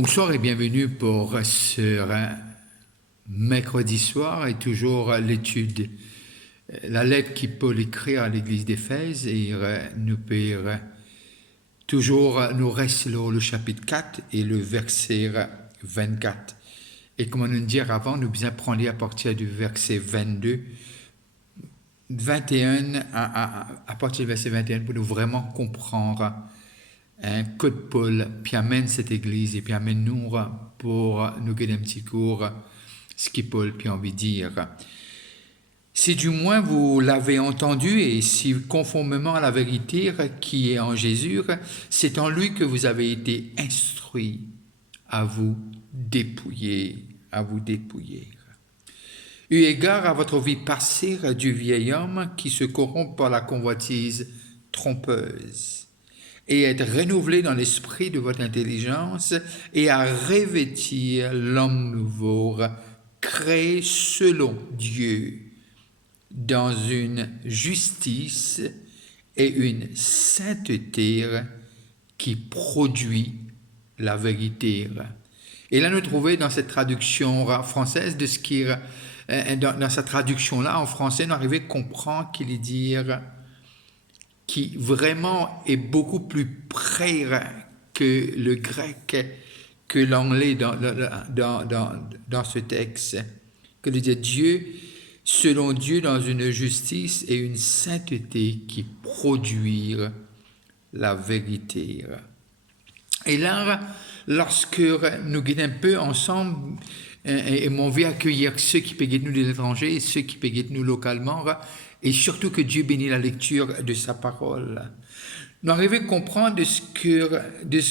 Bonsoir et bienvenue pour ce mercredi soir et toujours l'étude, la lettre qui Paul écrit à l'église d'Éphèse et nous peut toujours nous reste le chapitre 4 et le verset 24. Et comme on nous dit avant, nous bien prendre à partir du verset 22, 21 à partir du verset 21 pour nous vraiment comprendre que Paul puis amène cette église et puis amène nous pour nous donner un petit cours ce que Paul puis envie de dire. Si du moins vous l'avez entendu et si conformément à la vérité qui est en Jésus, c'est en lui que vous avez été instruits à vous dépouiller, Eu égard à votre vie passée du vieil homme qui se corrompt par la convoitise trompeuse, et être renouvelé dans l'esprit de votre intelligence et à revêtir l'homme nouveau, créé selon Dieu, dans une justice et une sainteté qui produit la vérité. Et là, nous trouvons dans cette traduction française, de ce qui, dans cette traduction-là, en français, nous arrivons à comprendre qu'il est dire qui vraiment est beaucoup plus près que le grec, que l'anglais dans ce texte. Que de dire Dieu, selon Dieu, dans une justice et une sainteté qui produit la vérité. Et là, lorsque nous guidons un peu ensemble, et mon vie accueillir ceux qui payent nous de l'étranger et ceux qui payent nous localement, et surtout que Dieu bénit la lecture de sa parole. Nous arrivons à comprendre de ce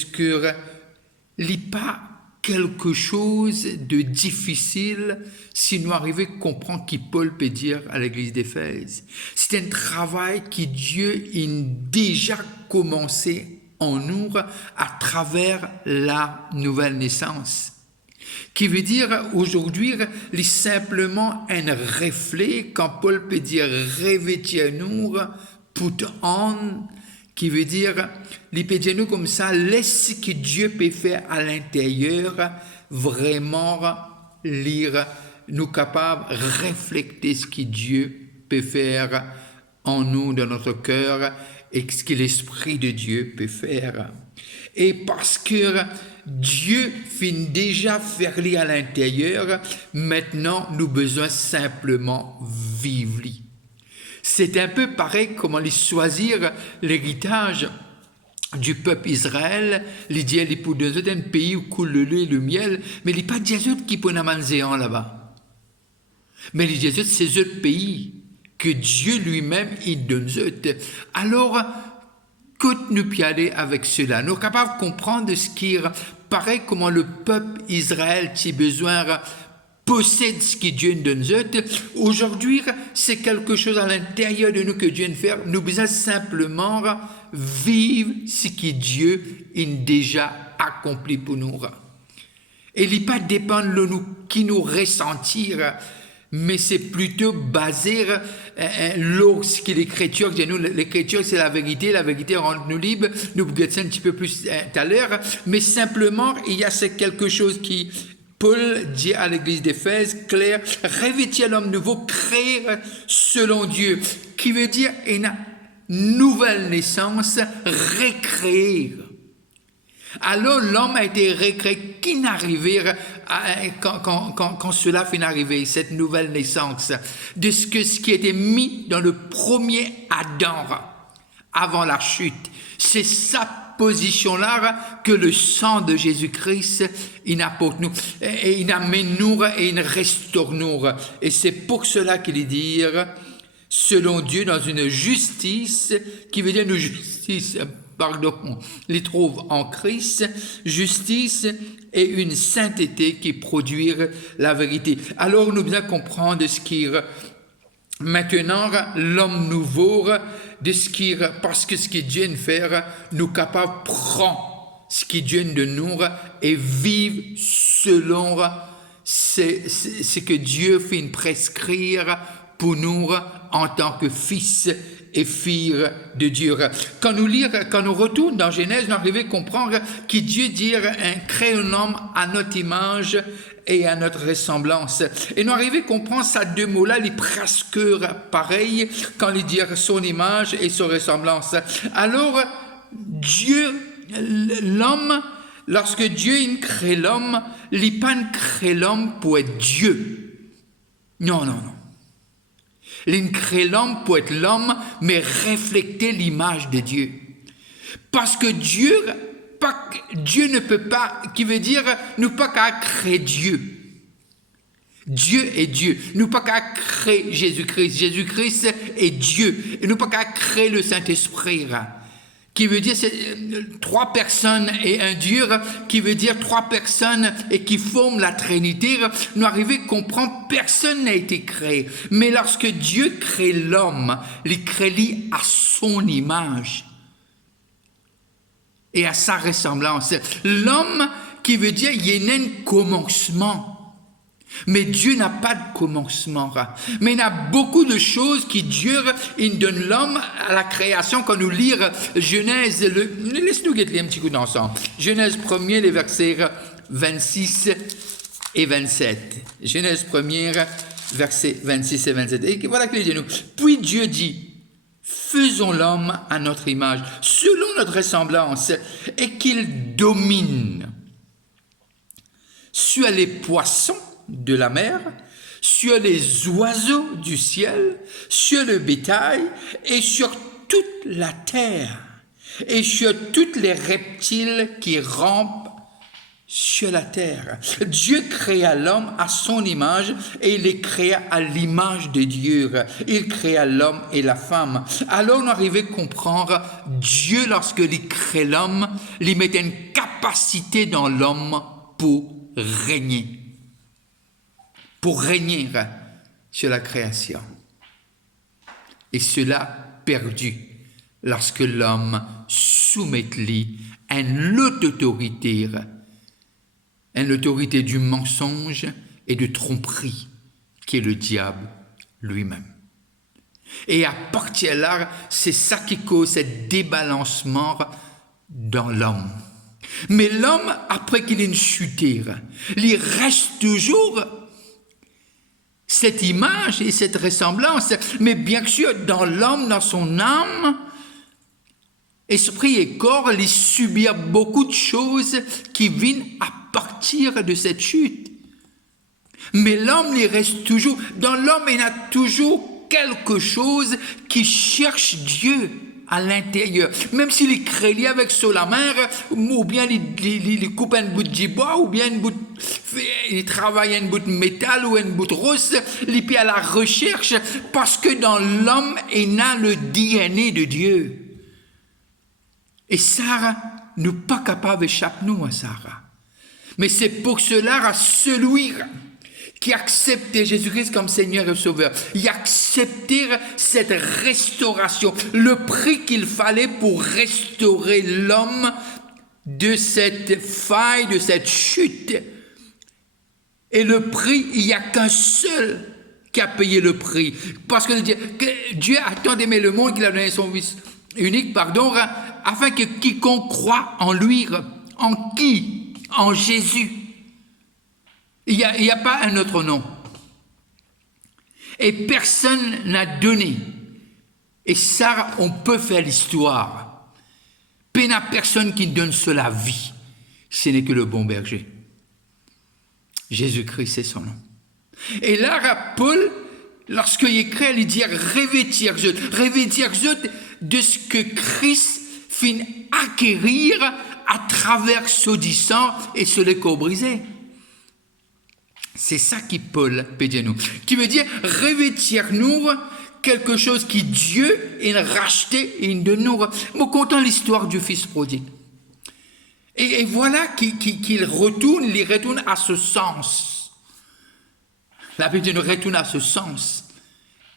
que n'est pas quelque chose de difficile si nous arrivons à comprendre ce que Paul peut dire à l'église d'Éphèse. C'est un travail que Dieu a déjà commencé en nous à travers la nouvelle naissance. Qui veut dire aujourd'hui, c'est simplement un reflet, quand Paul peut dire revêtir nous, put on, qui veut dire, il peut dire nous comme ça, laisse ce que Dieu peut faire à l'intérieur, vraiment lire, nous capables de refléter ce que Dieu peut faire en nous, dans notre cœur, et ce que l'Esprit de Dieu peut faire. Et parce que Dieu finit déjà faire à l'intérieur, maintenant nous besoin simplement vivre. C'est un peu pareil comment les choisir l'héritage du peuple Israël, les dire les pour deux un pays où coule le lait et le miel, mais il n'y a pas des autres qui peuvent en géant là-bas. Mais les autres, c'est ce pays que Dieu lui-même il donne. Alors, que nous puissions aller avec cela. Nous sommes capables de comprendre ce qui est pareil comment le peuple Israël qui a besoin possède ce que Dieu nous donne. Aujourd'hui, c'est quelque chose à l'intérieur de nous que Dieu veut faire. Nous besoin simplement vivre ce que Dieu a déjà accompli pour nous. Et il n'est pas dépendre de nous qui nous ressentir, mais c'est plutôt basé ce que l'Écriture dit. Nous, l'Écriture, c'est la vérité rend nous libres. Nous pouvons ça un petit peu plus tout à l'heure, mais simplement, il y a quelque chose qui Paul dit à l'église d'Éphèse, clair, revêtir l'homme nouveau, créé selon Dieu, qui veut dire une nouvelle naissance, recréer. Alors l'homme a été recréé, qui n'arrivait quand cela finit d'arriver, cette nouvelle naissance, de ce qui était mis dans le premier Adam avant la chute. C'est sa position-là que le sang de Jésus-Christ il apporte nous, et il amène nous et il restaure nous. Et c'est pour cela qu'il est dit, selon Dieu, dans une justice, qui veut dire une justice, les trouve en Christ, justice et une sainteté qui produit la vérité. Alors nous devons comprendre ce qui est maintenant l'homme nouveau, de ce qui parce que ce que Dieu vient de faire, nous capables prendre ce que Dieu de nous et vivre selon ce que Dieu fait prescrire pour nous en tant que fils et firent de Dieu. Quand nous retournons dans Genèse, nous arrivons à comprendre que Dieu dit crée un homme à notre image et à notre ressemblance. Et nous arrivons à comprendre ces deux mots-là, les presque pareils, quand il dit son image et son ressemblance. Alors, Dieu, l'homme, lorsque Dieu il crée l'homme, il n'a pas créé l'homme pour être Dieu. Non. Il crée l'homme pour être l'homme, mais refléter l'image de Dieu. Parce que Dieu ne peut pas, qui veut dire, nous pas qu'à créer Dieu. Dieu est Dieu. Nous pas qu'à créer Jésus-Christ. Jésus-Christ est Dieu. Et nous pas qu'à créer le Saint-Esprit. Qui veut dire trois personnes et un Dieu, qui veut dire trois personnes et qui forment la Trinité. Nous arrivons à comprendre personne n'a été créé. Mais lorsque Dieu crée l'homme, il crée à son image et à sa ressemblance. L'homme, qui veut dire il y a un commencement. Mais Dieu n'a pas de commencement. Mais il y a beaucoup de choses que Dieu il donne l'homme à la création. Quand nous lisons Genèse, laisse-nous lire un petit coup d'ensemble. Genèse 1er, les versets 26 et 27. Genèse 1er, versets 26 et 27. Et voilà que lisez-nous. Puis Dieu dit, faisons l'homme à notre image, selon notre ressemblance, et qu'il domine sur les poissons de la mer, sur les oiseaux du ciel, sur le bétail et sur toute la terre et sur tous les reptiles qui rampent sur la terre. Dieu créa l'homme à son image et il les créa à l'image de Dieu. Il créa l'homme et la femme. Alors on arrivait à comprendre Dieu, lorsqu'il crée l'homme, il mettait une capacité dans l'homme pour régner. Pour régner sur la création. Et cela perdu lorsque l'homme soumet-lui à une autorité du mensonge et de tromperie, qui est le diable lui-même. Et à partir de là, c'est ça qui cause ce débalancement dans l'homme. Mais l'homme, après qu'il ait chuté, il reste toujours cette image et cette ressemblance, mais bien sûr, dans l'homme, dans son âme, esprit et corps, il subit beaucoup de choses qui viennent à partir de cette chute. Mais l'homme, il reste toujours, dans l'homme, il y a toujours quelque chose qui cherche Dieu à l'intérieur. Même s'il est créé avec sur la mer, ou bien il coupe un bout de bois, ou bien il travaille un bout de métal ou un bout de rose, il est à la recherche, parce que dans l'homme, il y a le DNA de Dieu. Et Sarah, nous pas capable d'échapper nous à Sarah. Mais c'est pour cela à celui qui acceptait Jésus-Christ comme Seigneur et Sauveur, il acceptait cette restauration, le prix qu'il fallait pour restaurer l'homme de cette faille, de cette chute. Et le prix, il n'y a qu'un seul qui a payé le prix. Parce que Dieu a tant aimé le monde qu'il a donné son Fils unique, afin que quiconque croit en lui, en qui? En Jésus. Il n'y a pas un autre nom. Et personne n'a donné. Et ça, on peut faire l'histoire. Il n'y a personne qui donne cela vie. Ce n'est que le bon berger. Jésus-Christ, c'est son nom. Et là, Paul, lorsqu'il écrit, il dit revêtir de ce que Christ finit acquérir à travers ce sang et ce les corps brisés. C'est ça qui Paul peut dire nous. Qui veut dire revêtir-nous quelque chose qui Dieu a racheté et de nous. Moi, content l'histoire du fils prodigue. Et voilà qu'il retourne à ce sens. La Bible nous retourne à ce sens.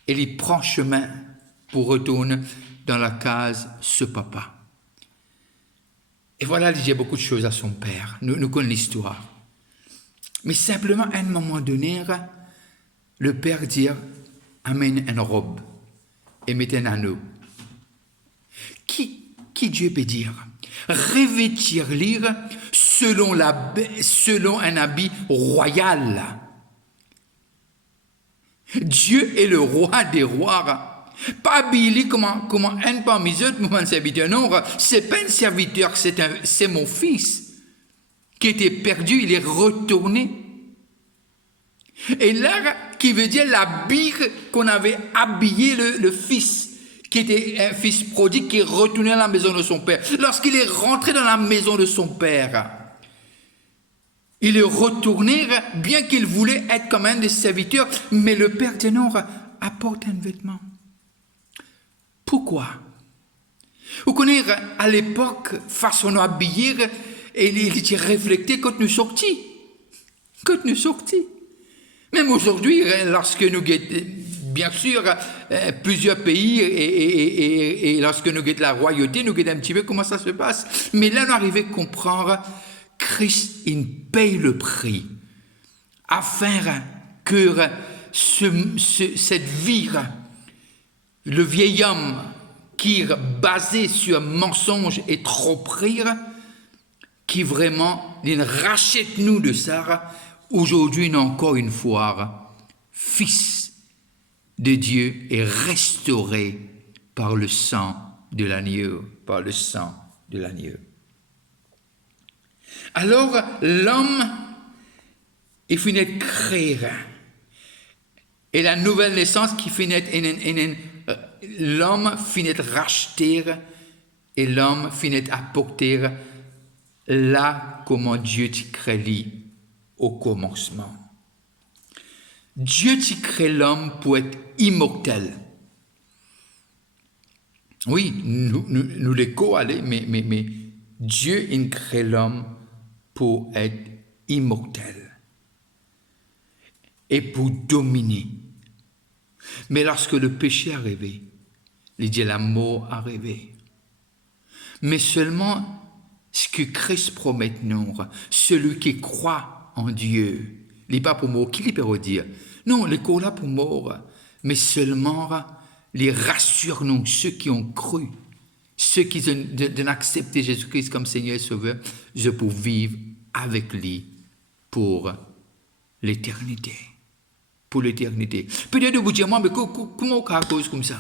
Et il prend chemin pour retourner dans la case ce papa. Et voilà, il dit beaucoup de choses à son père. Nous connaissons l'histoire. Mais simplement, à un moment donné, le père dit, amène une robe et mette un anneau qui Dieu peut dire? Revêtir l'ire selon un habit royal. Dieu est le roi des rois. Pas habillé comme un parmi eux, mon serviteur. Non, c'est pas un serviteur, c'est mon fils qui était perdu, il est retourné. Et là, qui veut dire l'habit qu'on avait habillé le fils, qui était un fils prodigue qui est retourné à la maison de son père. Lorsqu'il est rentré dans la maison de son père, il est retourné, bien qu'il voulait être comme un des serviteurs, mais le père dit non, apporte un vêtement. Pourquoi? Vous connaissez, à l'époque, façon d'habiller, et il était reflété quand nous sortis. Quand nous sortis. Même aujourd'hui, lorsque nous guettons, bien sûr, plusieurs pays, et lorsque nous guettons la royauté, nous guettons un petit peu comment ça se passe. Mais là, nous arrivons à comprendre, Christ, il paye le prix, afin que cette vie, le vieil homme qui est basé sur mensonge et tromperie, qui vraiment, il rachète nous de ça, aujourd'hui, encore une fois, fils de Dieu est restauré par le sang de l'agneau, par le sang de l'agneau. Alors, l'homme, il finit de créer. Et la nouvelle naissance qui finit, l'homme finit de racheter et l'homme finit d'apporter là comment Dieu t'a créé au commencement. Dieu t'a créé l'homme pour être immortel. Oui, nous l'écho, allez, mais Dieu a créé l'homme pour être immortel et pour dominer. Mais lorsque le péché est arrivé, il dit la mort est arrivée. Mais seulement ce que Christ promet nous, celui qui croit en Dieu, il n'est pas pour mort, qui peut dire? Non, il est là pour mort, mais seulement les rassure nous, ceux qui ont cru, ceux qui ont accepté Jésus-Christ comme Seigneur et Sauveur, je peux vivre avec lui pour l'éternité. Pour l'éternité. Peut-être vous dire, moi, mais comment on cause comme ça?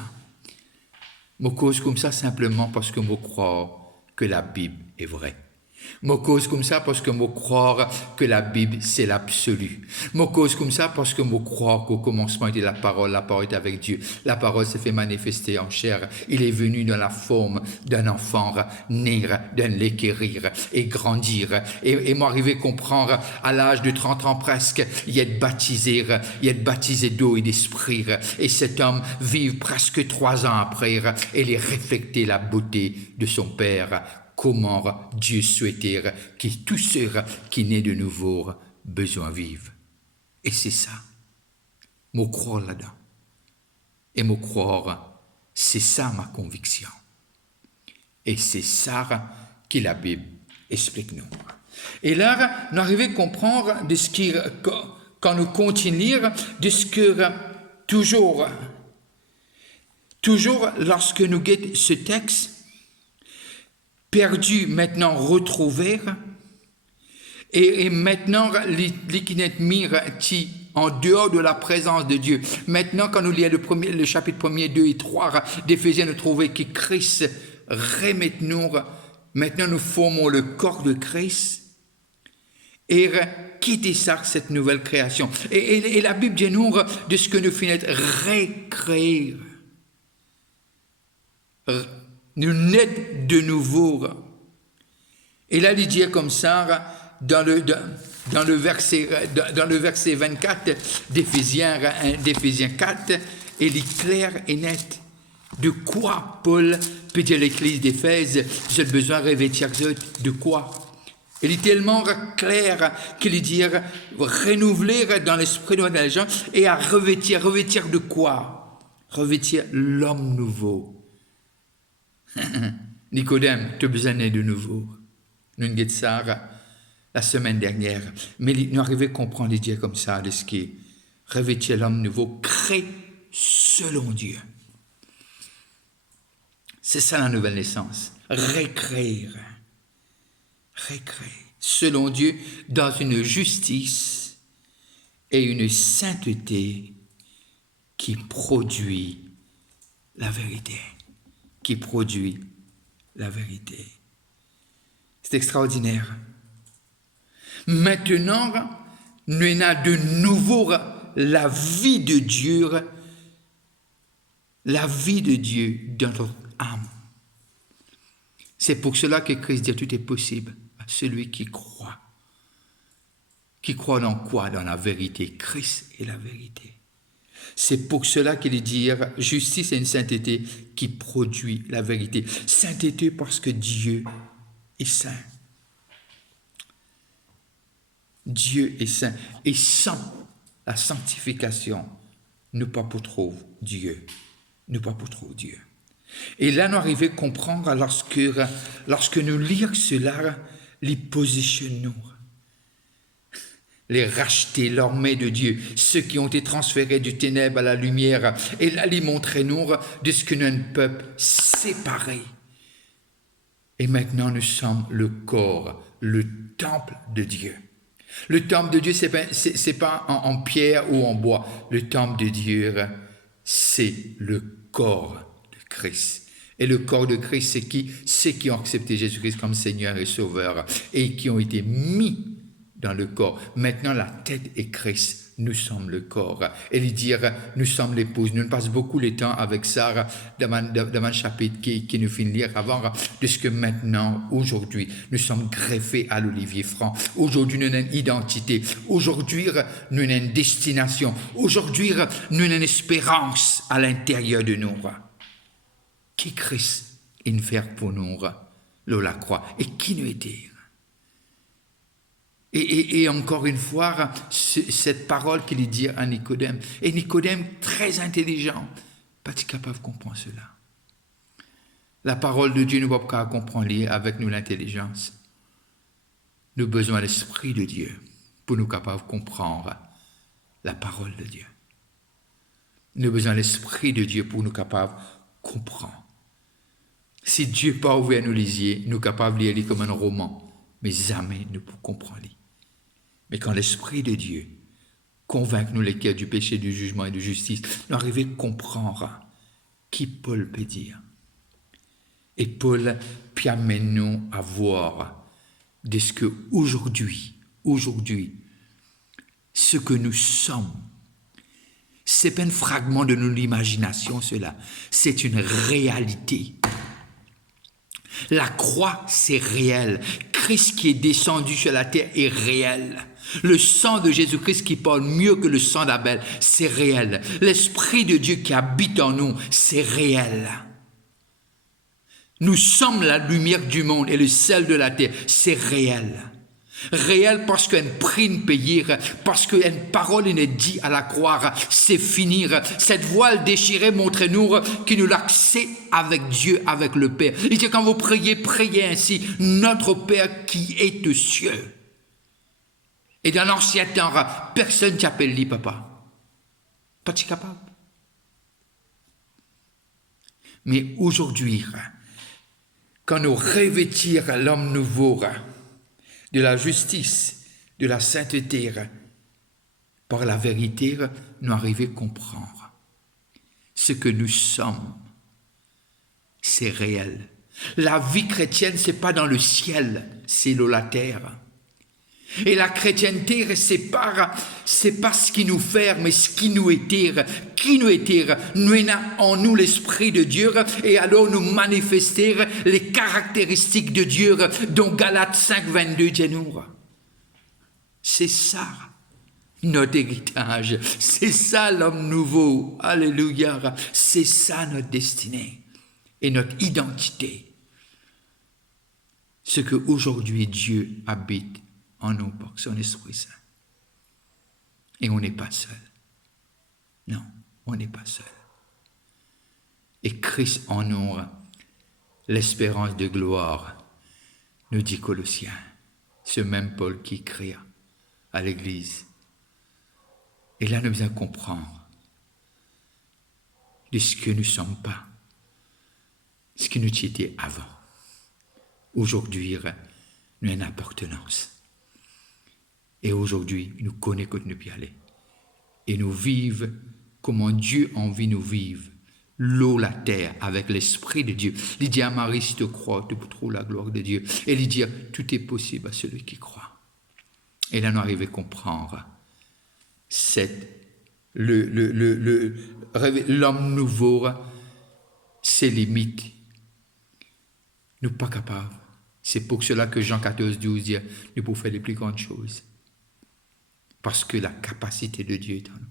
Je cause comme ça simplement parce que je crois que la Bible est vraie. Je cause comme ça parce que je crois que la Bible, c'est l'absolu. Je cause comme ça parce que je crois qu'au commencement était la parole était avec Dieu. La parole s'est fait manifester en chair. Il est venu dans la forme d'un enfant, naître, d'un lait quérir et grandir. Et moi, arrivé à comprendre, à l'âge de 30 ans presque, il est baptisé d'eau et d'esprit. Et cet homme vit presque 3 ans après, et il est reflété la beauté de son Père. Comment Dieu souhaitait que tous ceux qui naissent de nouveau besoin vivre. Et c'est ça. Je crois là-dedans. Et je crois, c'est ça ma conviction. Et c'est ça que la Bible explique nous. Et là, nous arrivons à comprendre de ce qui, quand nous continuons, de ce que toujours lorsque nous guettons ce texte, perdu, maintenant retrouvé, et maintenant, les qui n'est mis en dehors de la présence de Dieu. Maintenant, quand nous lisons le chapitre 1er, 2 et 3 d'Éphésiens, nous trouvons que Christ remet nous, maintenant nous formons le corps de Christ, et quitter ça, cette nouvelle création. Et la Bible dit nous de ce que nous finissons recréer. Nous naître de nouveau. Et là, il dit comme ça, dans le verset 24 d'Éphésiens 4, il est clair et net. De quoi Paul peut dire à l'église d'Éphèse, j'ai besoin de revêtir de quoi? Il est tellement clair qu'il dit renouveler dans l'esprit de l'intelligence et à revêtir de quoi? Revêtir l'homme nouveau. Nicodème, tu as besoin de nouveau. Nous avons dit ça la semaine dernière. Mais nous arrivons à comprendre les dieux comme ça, de ce qui est revêtir l'homme nouveau, créé selon Dieu. C'est ça la nouvelle naissance. recréer, selon Dieu, dans une justice et une sainteté qui produit la vérité, C'est extraordinaire. Maintenant, nous avons de nouveau la vie de Dieu dans notre âme. C'est pour cela que Christ dit tout est possible à celui qui croit. Qui croit dans quoi? Dans la vérité. Christ est la vérité. C'est pour cela qu'il dit justice et une sainteté qui produit la vérité. Sainteté parce que Dieu est saint. Dieu est saint. Et sans la sanctification, nous pas pour trouver Dieu. Et là, nous arrivons à comprendre lorsque nous lisons cela, les positionnons, les racheter, l'armée de Dieu, ceux qui ont été transférés du ténèbre à la lumière, et là, les montrer nous de ce que nous sommes un peuple séparé. Et maintenant, nous sommes le corps, le temple de Dieu. Le temple de Dieu, c'est pas en pierre ou en bois. Le temple de Dieu, c'est le corps de Christ. Et le corps de Christ, c'est qui? Ceux qui ont accepté Jésus-Christ comme Seigneur et Sauveur et qui ont été mis dans le corps. Maintenant, la tête est Christ. Nous sommes le corps. Et lui dire, nous sommes l'épouse. Nous passons beaucoup de temps avec Sarah dans un chapitre qui nous finit de lire avant de ce que maintenant, aujourd'hui, nous sommes greffés à l'olivier franc. Aujourd'hui, nous avons une identité. Aujourd'hui, nous avons une destination. Aujourd'hui, nous avons une espérance à l'intérieur de nous. Qui Christ est faire pour nous, la croix. Et qui nous était? Et encore une fois, cette parole qu'il dit à Nicodème, et Nicodème, très intelligent, pas capable de comprendre cela. La parole de Dieu ne va pas comprendre avec nous l'intelligence. Nous avons besoin de l'Esprit de Dieu pour nous capables de comprendre la parole de Dieu. Nous avons besoin de l'Esprit de Dieu pour nous capables de comprendre. Si Dieu pas ouvert nous les yeux, nous sommes capables de lire comme un roman, mais jamais nous pouvons comprendre. Mais quand l'Esprit de Dieu convainc nous les cœurs du péché, du jugement et de justice, nous arrivons à comprendre qui Paul peut dire. Et Paul puis amène nous à voir de ce que aujourd'hui, ce que nous sommes, c'est pas un fragment de notre imagination, cela, c'est une réalité. La croix, c'est réel. Christ qui est descendu sur la terre est réel. Le sang de Jésus-Christ qui parle mieux que le sang d'Abel, c'est réel. L'Esprit de Dieu qui habite en nous, c'est réel. Nous sommes la lumière du monde et le sel de la terre, c'est réel. Réel parce qu'un prix ne payer, parce qu'une parole n'est dit à la croix, c'est finir. Cette voile déchirée montre-nous qu'il nous l'accès avec Dieu, avec le Père. Il dit quand vous priez, priez ainsi, notre Père qui est aux cieux. Et dans l'ancien temps, personne ne t'appelle lui papa. Pas si capable. Mais aujourd'hui, quand nous revêtir l'homme nouveau, de la justice, de la sainteté, par la vérité, nous arrivons à comprendre ce que nous sommes. C'est réel. La vie chrétienne, c'est pas dans le ciel, c'est dans la terre. Et la chrétienté, c'est pas ce qui nous fait, mais ce qui nous était. Qui nous était. Nous avons en nous l'Esprit de Dieu, et alors nous manifester les caractéristiques de Dieu, dont Galates 5, 22 dit nous. C'est ça, notre héritage. C'est ça, l'homme nouveau. Alléluia. C'est ça, notre destinée et notre identité. Ce que aujourd'hui Dieu habite en nous par son Esprit Saint. Et on n'est pas seul. Non, on n'est pas seul. Et Christ en nous, l'espérance de gloire, nous dit Colossiens, ce même Paul qui crie à l'Église. Et là, nous allons comprendre de ce que nous ne sommes pas, ce que nous étions avant. Aujourd'hui, nous avons une appartenance. Et aujourd'hui, nous connaissons que nous pouvons aller. Et nous vivons comment Dieu a envie de nous vivre. L'eau, la terre, avec l'Esprit de Dieu. Il dit à Marie, si tu crois, tu peux trouver la gloire de Dieu. Et il dit, tout est possible à celui qui croit. Et là, nous arrivons à comprendre l'homme nouveau, ses limites. Nous ne sommes pas capables. C'est pour cela que Jean 14, 12 dit, nous pouvons faire les plus grandes choses. Parce que la capacité de Dieu est en nous.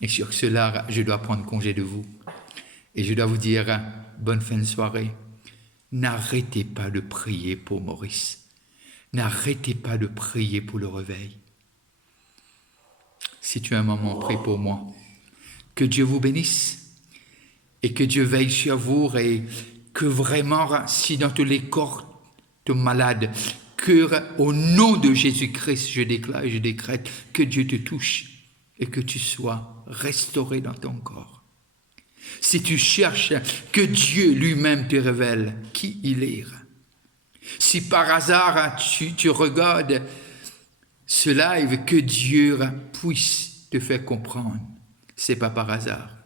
Et sur cela, je dois prendre congé de vous. Et je dois vous dire, bonne fin de soirée. N'arrêtez pas de prier pour Maurice. N'arrêtez pas de prier pour le réveil. Si tu as un moment, prie pour moi. Que Dieu vous bénisse. Et que Dieu veille sur vous. Et que vraiment, si dans tous les corps de malades, que au nom de Jésus-Christ, je déclare et je décrète que Dieu te touche. Et que tu sois restauré dans ton corps. Si tu cherches que Dieu lui-même te révèle qui il est. Si par hasard tu regardes ce live, que Dieu puisse te faire comprendre. C'est pas par hasard.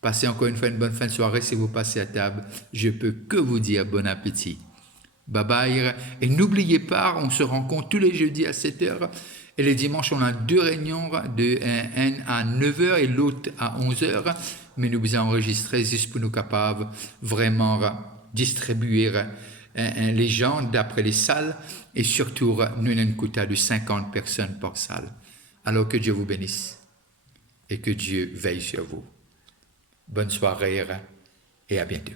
Passez encore une fois une bonne fin de soirée. Si vous passez à table, je peux que vous dire bon appétit. Bye bye. Et n'oubliez pas, on se rencontre tous les jeudis à 7h. Et les dimanches, on a 2 réunions, un à 9h et l'autre à 11h. Mais nous vous enregistrons juste pour nous capables vraiment distribuer les gens d'après les salles. Et surtout, nous avons une quota de 50 personnes par salle. Alors que Dieu vous bénisse et que Dieu veille sur vous. Bonne soirée et à bientôt.